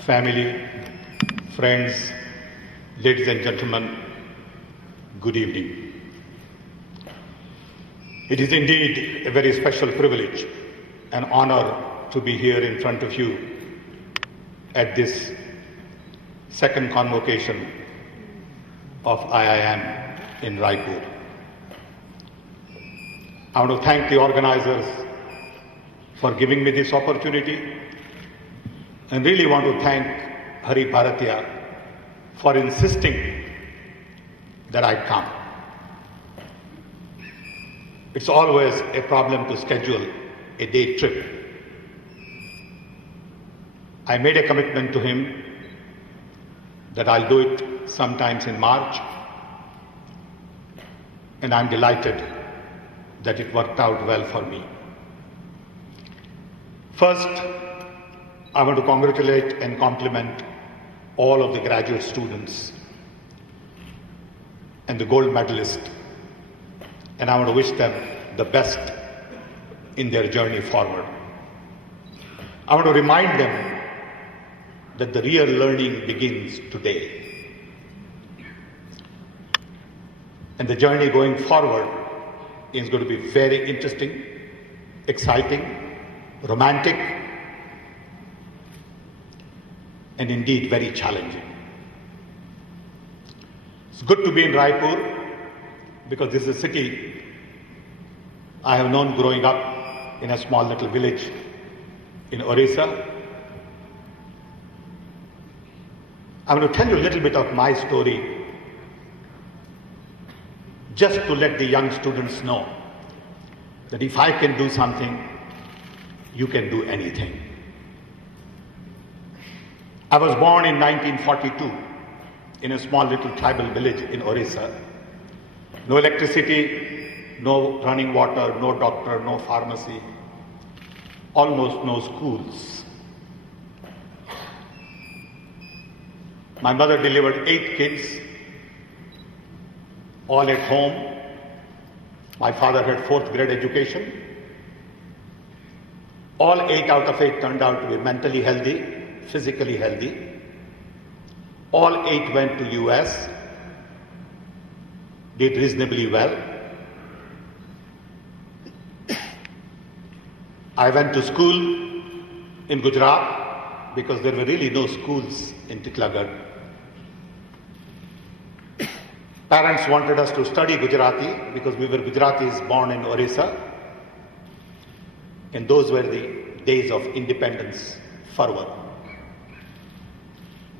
family, friends, ladies and gentlemen, good evening. It is indeed a very special privilege and honor to be here in front of you at this second convocation of IIM in Raipur. I want to thank the organizers for giving me this opportunity and really want to thank Hari Bharatiya for insisting that I come. It's always a problem to schedule a day trip. I made a commitment to him that I'll do it sometimes in March, and I'm delighted that it worked out well for me. First, I want to congratulate and compliment all of the graduate students and the gold medalists, and I want to wish them the best in their journey forward. I want to remind them that the real learning begins today. And the journey going forward is going to be very interesting, exciting, romantic, and indeed very challenging. It's good to be in Raipur because this is a city I have known growing up in a small little village in Orissa. I'm going to tell you a little bit of my story just to let the young students know that if I can do something, you can do anything. I was born in 1942 in a small little tribal village in Orissa. No electricity, no running water, no doctor, no pharmacy, almost no schools. My mother delivered 8 kids, all at home. My father had 4th grade education. All 8 out of 8 turned out to be mentally healthy, physically healthy. All 8 went to US, did reasonably well. I went to school in Gujarat because there were really no schools in Tiklagarh. Parents wanted us to study Gujarati because we were Gujaratis born in Orissa. And those were the days of independence fervor.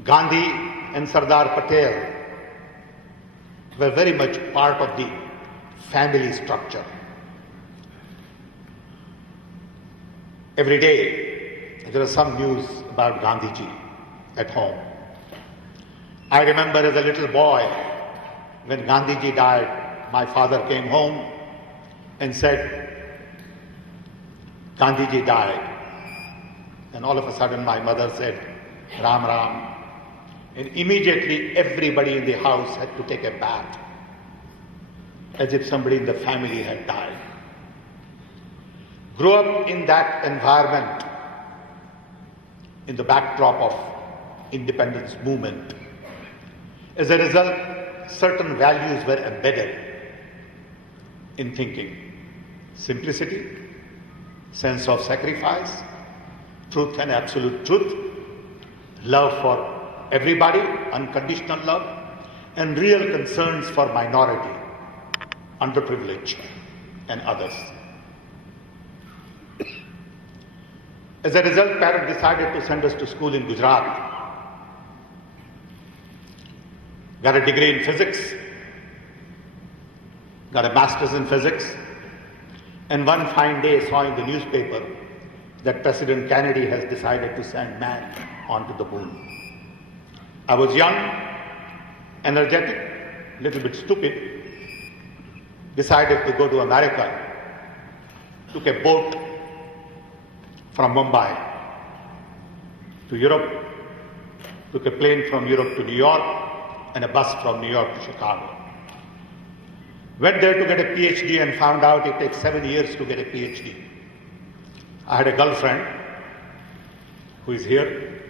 Gandhi and Sardar Patel were very much part of the family structure. Every day there was some news about Gandhiji at home. I remember as a little boy, when Gandhiji died, my father came home and said, Gandhiji died. And all of a sudden my mother said, Ram Ram. And immediately everybody in the house had to take a bath, as if somebody in the family had died. Grew up in that environment, in the backdrop of independence movement. As a result, certain values were embedded in thinking. Simplicity, sense of sacrifice, truth and absolute truth, love for everybody, unconditional love, and real concerns for minority, underprivileged, and others. As a result, parents decided to send us to school in Gujarat. Got a degree in physics, got a master's in physics, and one fine day saw in the newspaper that President Kennedy has decided to send man onto the moon. I was young, energetic, a little bit stupid, decided to go to America, took a boat from Mumbai to Europe, took a plane from Europe to New York, and a bus from New York to Chicago. Went there to get a PhD and found out it takes 7 years to get a PhD. I had a girlfriend who is here,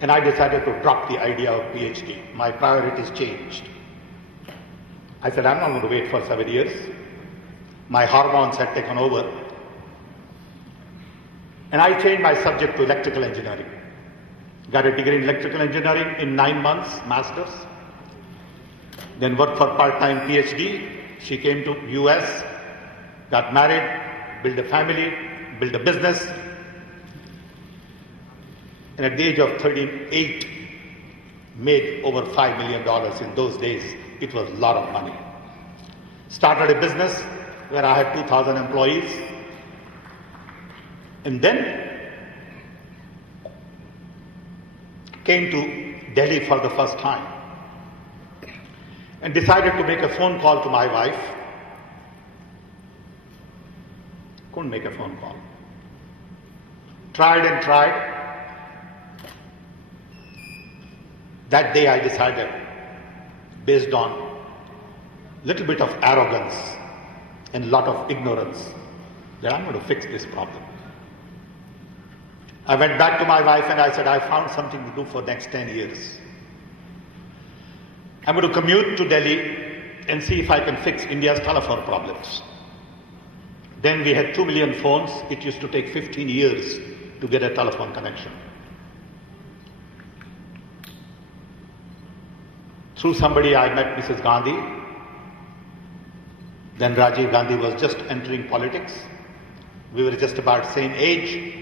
And I decided to drop the idea of PhD. My priorities changed. I said, I'm not going to wait for 7 years. My hormones had taken over. And I changed my subject to electrical engineering. Got a degree in electrical engineering in 9 months, master's. Then worked for part-time PhD. She came to US, got married, built a family, built a business. And at the age of 38, made over $5 million in those days. It was a lot of money. Started a business where I had 2,000 employees. And then came to Delhi for the first time and decided to make a phone call to my wife. Couldn't make a phone call. Tried and tried. That day I decided, based on a little bit of arrogance and a lot of ignorance, that I'm going to fix this problem. I went back to my wife and I said, I found something to do for the next 10 years. I'm going to commute to Delhi and see if I can fix India's telephone problems. Then we had 2 million phones. It used to take 15 years to get a telephone connection. Through somebody I met Mrs. Gandhi. Then Rajiv Gandhi was just entering politics. We were just about same age.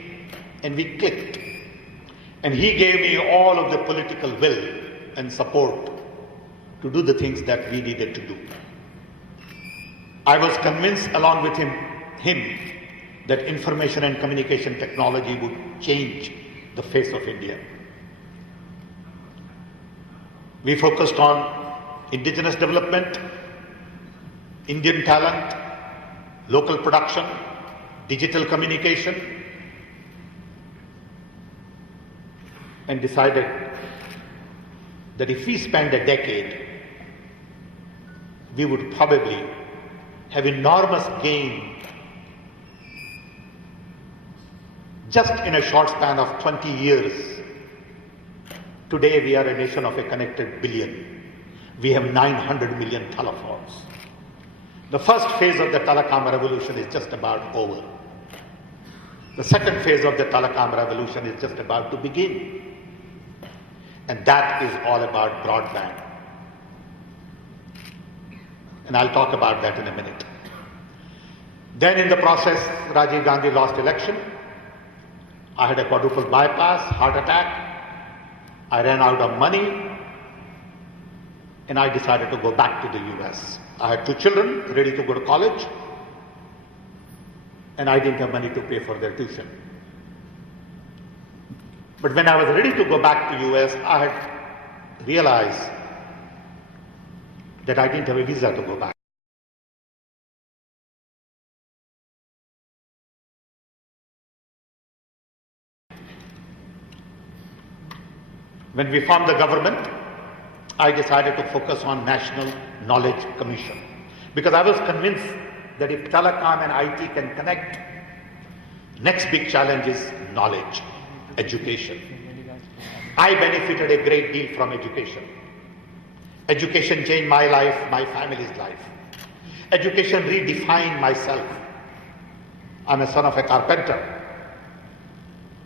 And we clicked. And he gave me all of the political will and support to do the things that we needed to do. I was convinced along with him that information and communication technology would change the face of India. We focused on indigenous development, Indian talent, local production, digital communication, and decided that if we spend a decade, we would probably have enormous gain just in a short span of 20 years. Today we are a nation of a connected billion. We have 900 million telephones. The first phase of the telecom revolution is just about over. The second phase of the telecom revolution is just about to begin. And that is all about broadband. And I'll talk about that in a minute. Then in the process, Rajiv Gandhi lost election. I had a quadruple bypass, heart attack. I ran out of money. And I decided to go back to the US. I had 2 children ready to go to college. And I didn't have money to pay for their tuition. But when I was ready to go back to US, I had realized that I didn't have a visa to go back. When we formed the government, I decided to focus on National Knowledge Commission because I was convinced that if telecom and IT can connect, next big challenge is knowledge. Education. I benefited a great deal from education. Education changed my life, my family's life. Education redefined myself. I'm a son of a carpenter.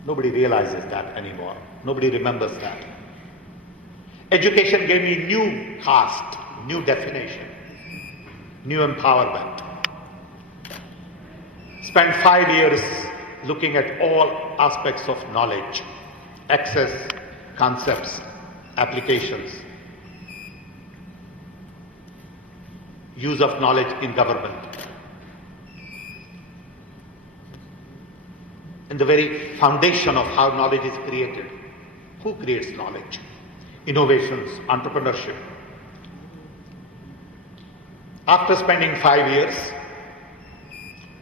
Nobody realizes that anymore. Nobody remembers that. Education gave me new caste, new definition, new empowerment. Spent 5 years looking at all aspects of knowledge, access, concepts, applications, use of knowledge in government. And the very foundation of how knowledge is created. Who creates knowledge? Innovations, entrepreneurship. After spending 5 years,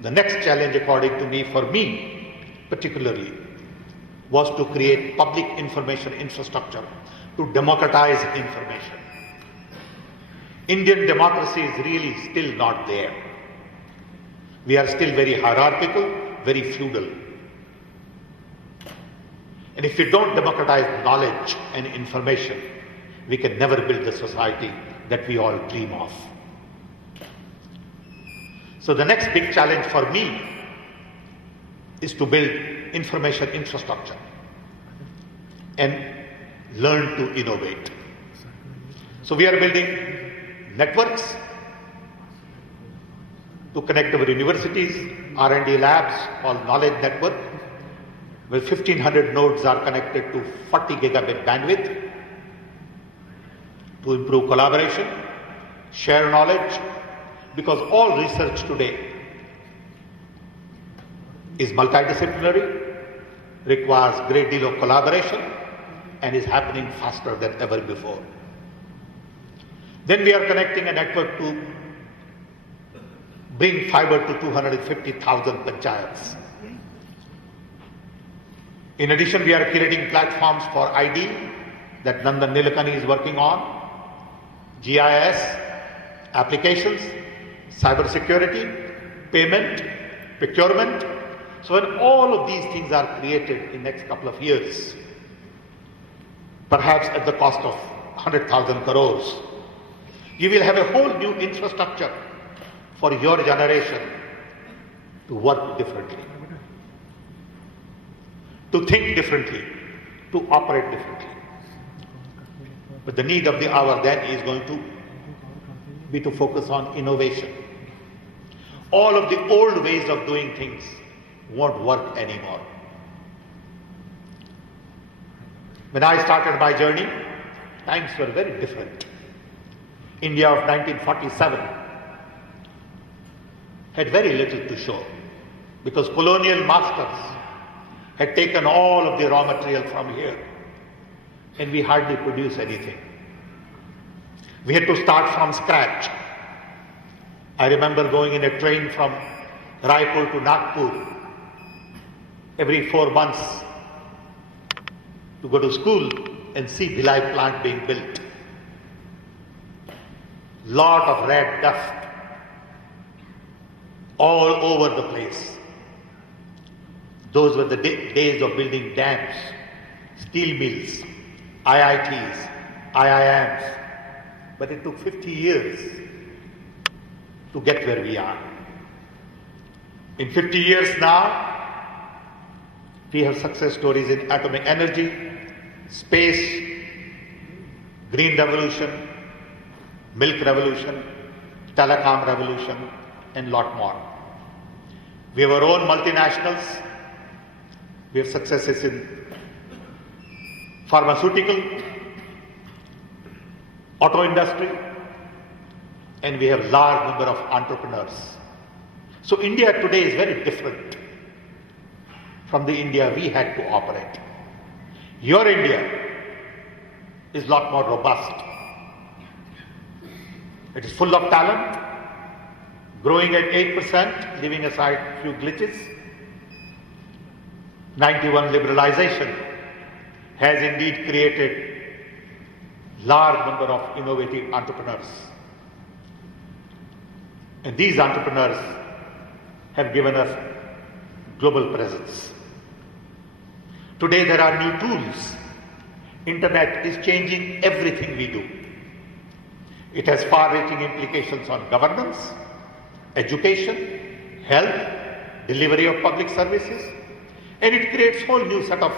the next challenge, according to me, for me particularly, was to create public information infrastructure to democratize information. Indian democracy is really still not there. We are still very hierarchical, very feudal. And if we don't democratize knowledge and information, we can never build the society that we all dream of. So the next big challenge for me is to build information infrastructure and learn to innovate. So we are building networks to connect our universities, R&D labs, called Knowledge Network, where 1,500 nodes are connected to 40 gigabit bandwidth to improve collaboration, share knowledge, because all research today is multidisciplinary, requires a great deal of collaboration, and is happening faster than ever before. Then we are connecting a network to bring fiber to 250,000 panchayats. In addition, we are creating platforms for ID that Nandan Nilekani is working on, GIS, applications, cyber security, payment, procurement. So when all of these things are created in the next couple of years, perhaps at the cost of 100,000 crores, you will have a whole new infrastructure for your generation to work differently, to think differently, to operate differently. But the need of the hour then is going to be to focus on innovation. All of the old ways of doing things won't work anymore. When I started my journey, times were very different. India of 1947 had very little to show because colonial masters had taken all of the raw material from here and we hardly produce anything. We had to start from scratch. I remember going in a train from Raipur to Nagpur every 4 months to go to school and see Bhilai plant being built. Lot of red dust all over the place. Those were the days of building dams, steel mills, IITs, IIMs. But it took 50 years to get where we are. In 50 years now, we have success stories in atomic energy, space, green revolution, milk revolution, telecom revolution, and lot more. We have our own multinationals. We have successes in pharmaceutical, auto industry, and we have large number of entrepreneurs. So India today is very different from the India we had to operate. Your India is a lot more robust. It is full of talent, growing at 8%, leaving aside a few glitches. 91 liberalization has indeed created large number of innovative entrepreneurs. And these entrepreneurs have given us global presence. Today there are new tools. Internet is changing everything we do. It has far-reaching implications on governance, education, health, delivery of public services, and it creates a whole new set of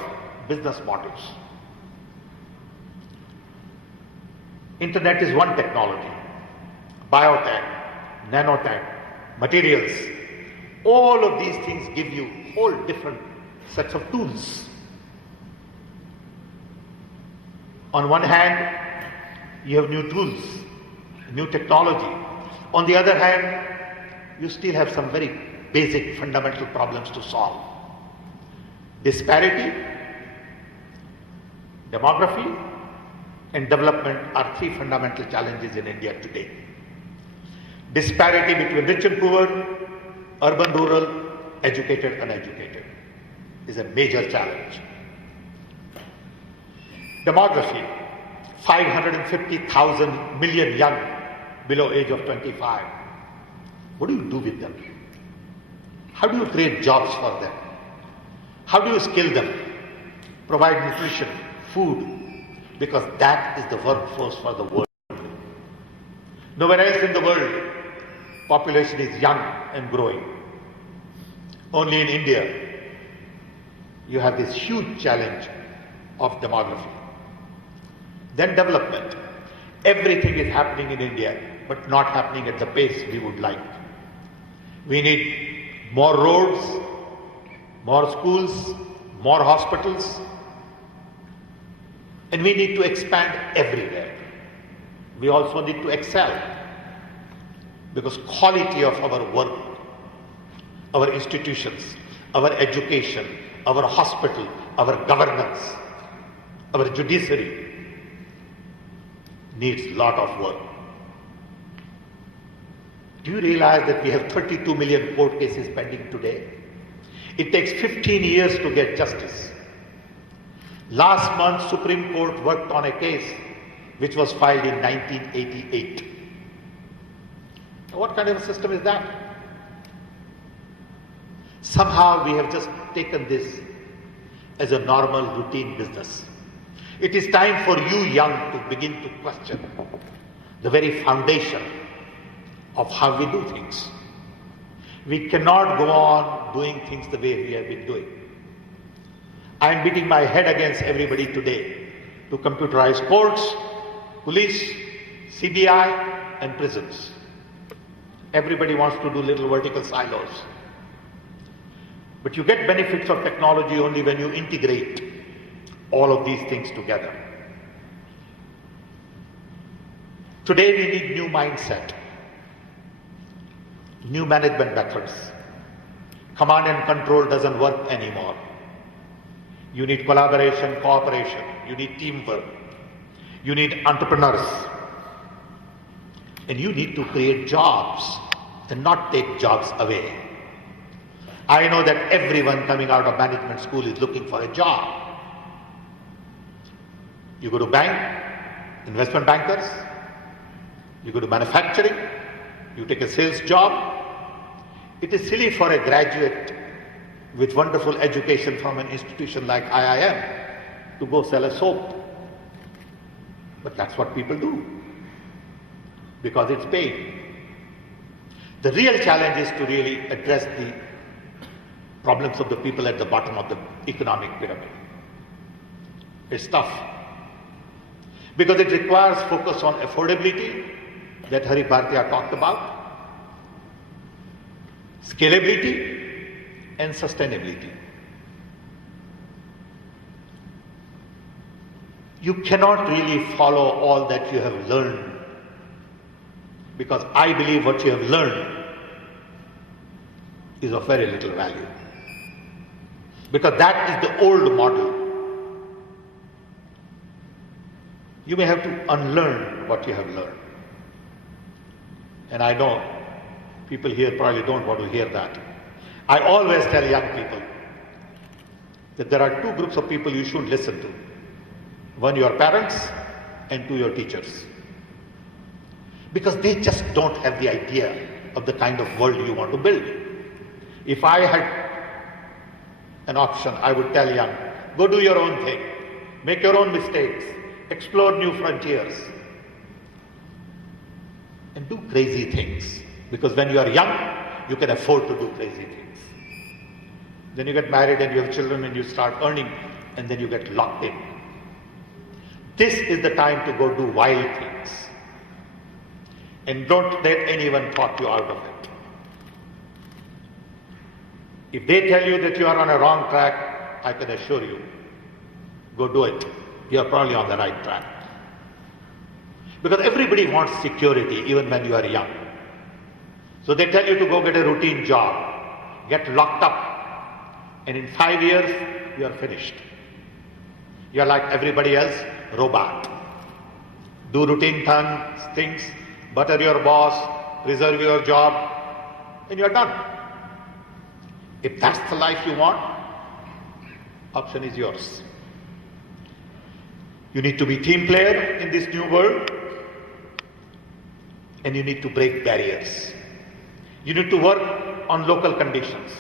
business models. Internet is one technology. Biotech, nanotech, materials, all of these things give you whole different sets of tools. On one hand, you have new tools, new technology. On the other hand, you still have some very basic fundamental problems to solve. Disparity, demography, and development are three fundamental challenges in India today. Disparity between rich and poor, urban, rural, educated, uneducated is a major challenge. Demography, 550,000 million young below age of 25. What do you do with them? How do you create jobs for them? How do you skill them? provide nutrition, food, because that is the workforce for the world. Nowhere else in the world, population is young and growing. Only in India, you have this huge challenge of demography. Then development. Everything is happening in India, but not happening at the pace we would like. We need more roads, more schools, more hospitals, and we need to expand everywhere. We also need to excel, because quality of our work, our institutions, our education, our hospital, our governance, our judiciary needs a lot of work. Do you realize that we have 32 million court cases pending today? It takes 15 years to get justice. Last month, Supreme Court worked on a case which was filed in 1988. What kind of a system is that? Somehow we have just taken this as a normal routine business. It is time for you young to begin to question the very foundation of how we do things. We cannot go on doing things the way we have been doing. I am beating my head against everybody today to computerize courts, police, CBI and prisons. Everybody wants to do little vertical silos. But you get benefits of technology only when you integrate all of these things together. Today we need new mindset, new management methods. Command and control doesn't work anymore. You need collaboration, cooperation, you need teamwork, you need entrepreneurs, and you need to create jobs and not take jobs away. I know that everyone coming out of management school is looking for a job. You go to bank, investment bankers, you go to manufacturing, you take a sales job. It is silly for a graduate with wonderful education from an institution like IIM to go sell a soap. But that's what people do, because it's paid. The real challenge is to really address the problems of the people at the bottom of the economic pyramid. It's tough, because it requires focus on affordability that Hari Bhartiya talked about, scalability and sustainability. You cannot really follow all that you have learned, because I believe what you have learned is of very little value, because that is the old model. You may have to unlearn what you have learned. And I know people here probably don't want to hear that. I always tell young people that there are two groups of people you should listen to. One, your parents, and two, your teachers. Because they just don't have the idea of the kind of world you want to build. If I had an option, I would tell young, go do your own thing, make your own mistakes, explore new frontiers, and do crazy things. Because when you are young, you can afford to do crazy things. Then you get married and you have children and you start earning, and then you get locked in. This is the time to go do wild things. And don't let anyone talk you out of it. If they tell you that you are on a wrong track, I can assure you, go do it. You are probably on the right track. Because everybody wants security even when you are young. So they tell you to go get a routine job, get locked up, and in 5 years you are finished. You are like everybody else, robot. Do routine things, butter your boss, preserve your job, and you are done. If that's the life you want, option is yours. You need to be team player in this new world, and you need to break barriers. You need to work on local conditions.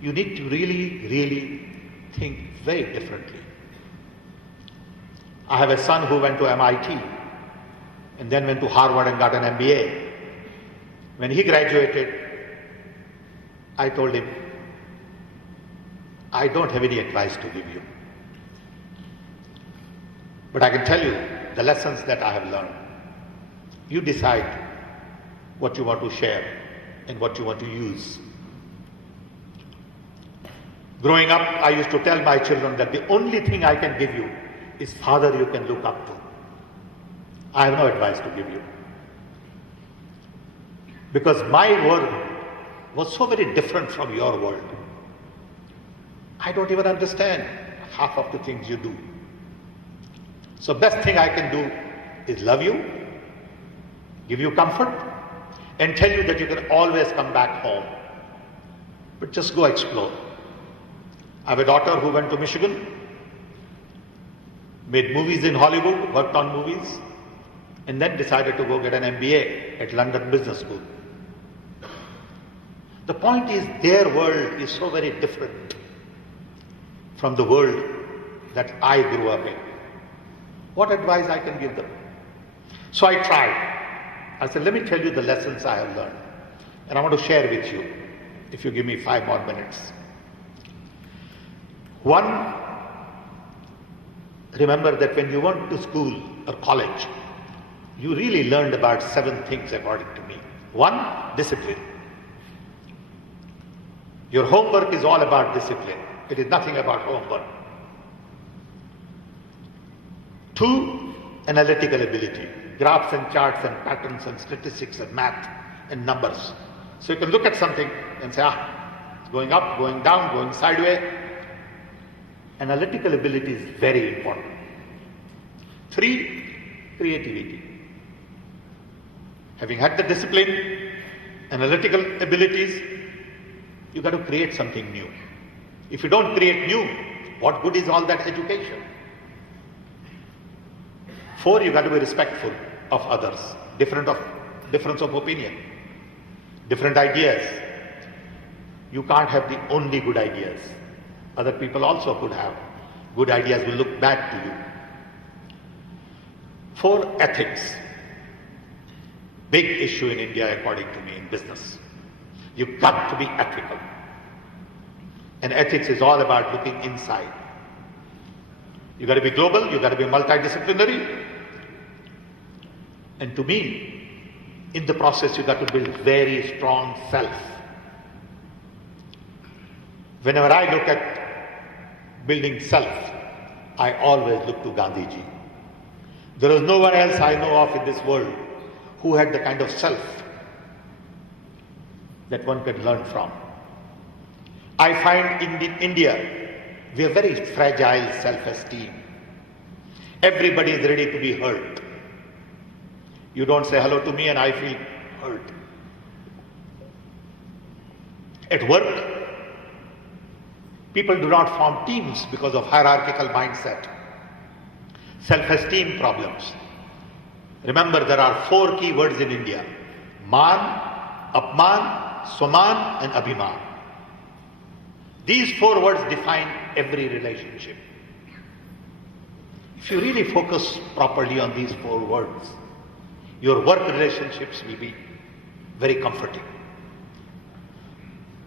You need to really think very differently. I have a son who went to MIT and then went to Harvard and got an MBA. When he graduated, I told him, I don't have any advice to give you. But I can tell you the lessons that I have learned. You decide what you want to share and what you want to use. Growing up, I used to tell my children that the only thing I can give you is father you can look up to. I have no advice to give you. Because my world was so very different from your world. I don't even understand half of the things you do. So best thing I can do is love you, give you comfort, and tell you that you can always come back home. But just go explore. I have a daughter who went to Michigan, made movies in Hollywood, worked on movies, and then decided to go get an MBA at London Business School. The point is, their world is so very different from the world that I grew up in. What advice I can give them? So I tried. I said, let me tell you the lessons I have learned. And I want to share with you, if you give me 5 more minutes. One, remember that when you went to school or college, you really learned about 7 things according to me. 1, discipline. Your homework is all about discipline. It is nothing about homework. 2, analytical ability. Graphs and charts and patterns and statistics and math and numbers. So you can look at something and say, it's going up, going down, going sideways. Analytical ability is very important. 3, creativity. Having had the discipline, analytical abilities, you got to create something new. If you don't create new, what good is all that education? 4, you got to be respectful of others, difference of opinion, different ideas. You can't have the only good ideas. Other people also could have good ideas, will look back to you. 4, ethics. Big issue in India, according to me, in business. You've got to be ethical. And ethics is all about looking inside. You've got to be global, you've got to be multidisciplinary. And to me, in the process, you've got to build very strong self. Whenever I look at building self, I always look to Gandhiji. There is no one else I know of in this world who had the kind of self that one can learn from. I find in India, we have very fragile self-esteem. Everybody is ready to be hurt. You don't say hello to me and I feel hurt. At work, people do not form teams because of hierarchical mindset. Self-esteem problems. Remember, there are 4 key words in India: Man, Apman, Swaman and Abhiman. These 4 words define every relationship. If you really focus properly on these 4 words, your work relationships will be very comforting.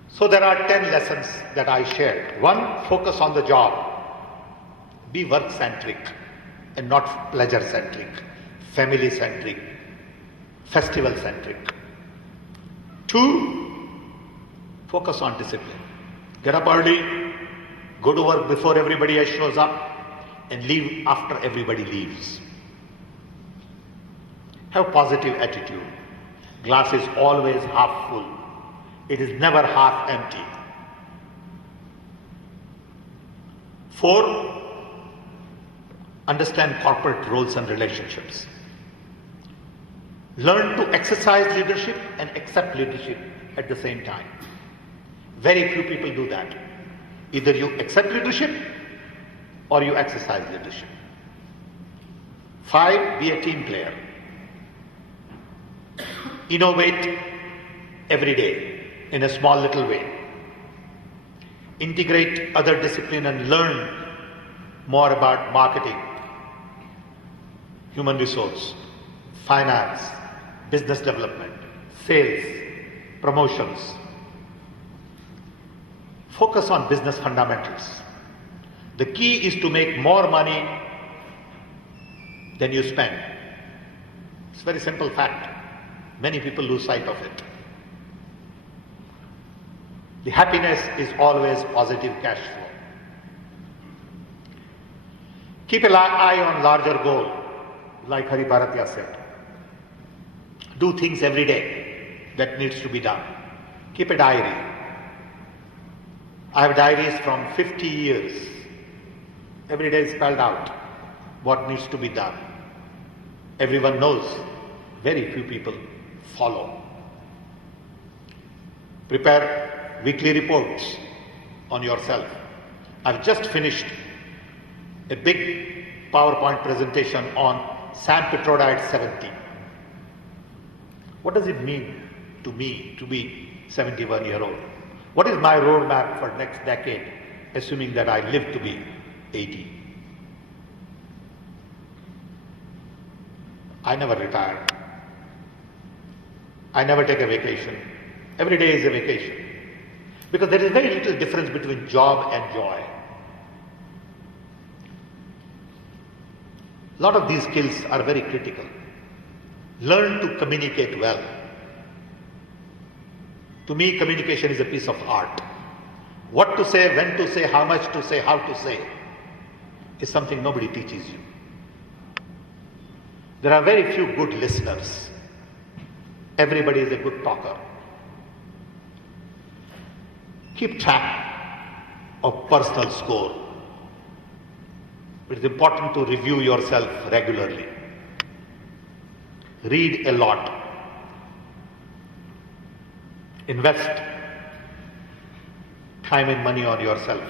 So there are 10 lessons that I shared. 1, focus on the job. Be work-centric and not pleasure-centric, family-centric, festival-centric. 2, focus on discipline. Get up early, go to work before everybody else shows up, and leave after everybody leaves. Have positive attitude. Glass is always half full. It is never half empty. 4, understand corporate roles and relationships. Learn to exercise leadership and accept leadership at the same time. Very few people do that. Either you accept leadership or you exercise leadership. 5, be a team player. Innovate every day in a small little way. integrate other disciplines and learn more about marketing, human resource, finance, business development, sales, promotions. Focus on business fundamentals. The key is to make more money than you spend. It's a very simple fact. Many people lose sight of it. The happiness is always positive cash flow. Keep an eye on larger goal, like Hari Bharatya said. Do things every day that needs to be done. Keep a diary. I have diaries from 50 years. Every day is spelled out what needs to be done. Everyone knows, very few people follow. Prepare weekly reports on yourself. I've just finished a big PowerPoint presentation on Sam Pitroda at 70. What does it mean to me to be 71 years old? What is my roadmap for next decade, assuming that I live to be 80? I never retire. I never take a vacation. Every day is a vacation. Because there is very little difference between job and joy. A lot of these skills are very critical. Learn to communicate well. To me, communication is a piece of art. What to say, when to say, how much to say, how to say, is something nobody teaches you. There are very few good listeners. Everybody is a good talker. Keep track of personal score. It is important to review yourself regularly. Read a lot. Invest time and money on yourself.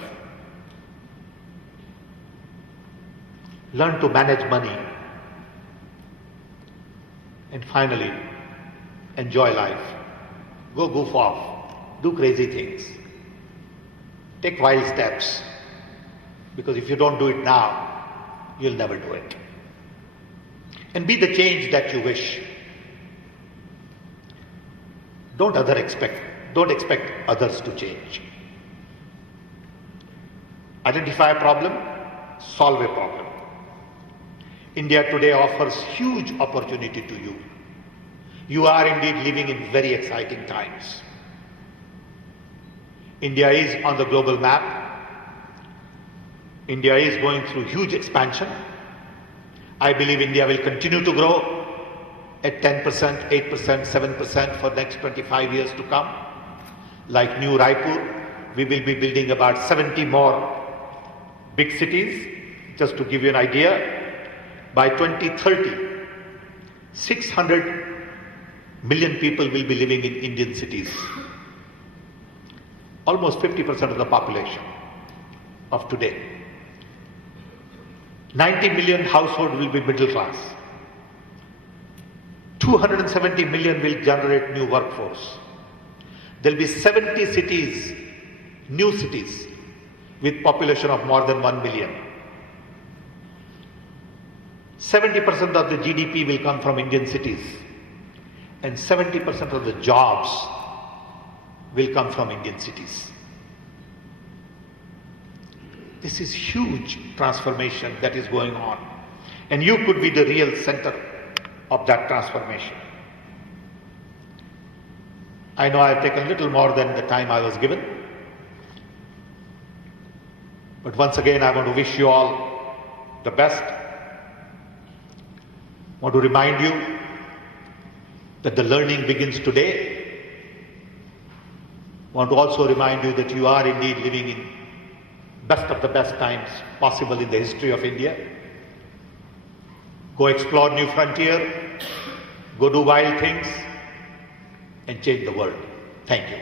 Learn to manage money. And finally, enjoy life. Go goof off. Do crazy things. Take wild steps. Because if you don't do it now, you'll never do it. And be the change that you wish. Don't expect others to change. Identify a problem, solve a problem. India today offers huge opportunity to you. You are indeed living in very exciting times. India is on the global map. India is going through huge expansion. I believe India will continue to grow at 10%, 8%, 7% for the next 25 years to come. Like New Raipur, we will be building about 70 more big cities. Just to give you an idea, by 2030, 600 million people will be living in Indian cities. Almost 50% of the population of today. 90 million households will be middle class. 270 million will generate new workforce. There will be 70 cities, new cities, with population of more than 1 million. 70% of the GDP will come from Indian cities, and 70% of the jobs will come from Indian cities. This is huge transformation that is going on, and you could be the real center of that transformation. I know I have taken a little more than the time I was given, but once again I want to wish you all the best. I want to remind you that the learning begins today. I want to also remind you that you are indeed living in best of the best times possible in the history of India. Go explore new frontier, go do wild things, and change the world. Thank you.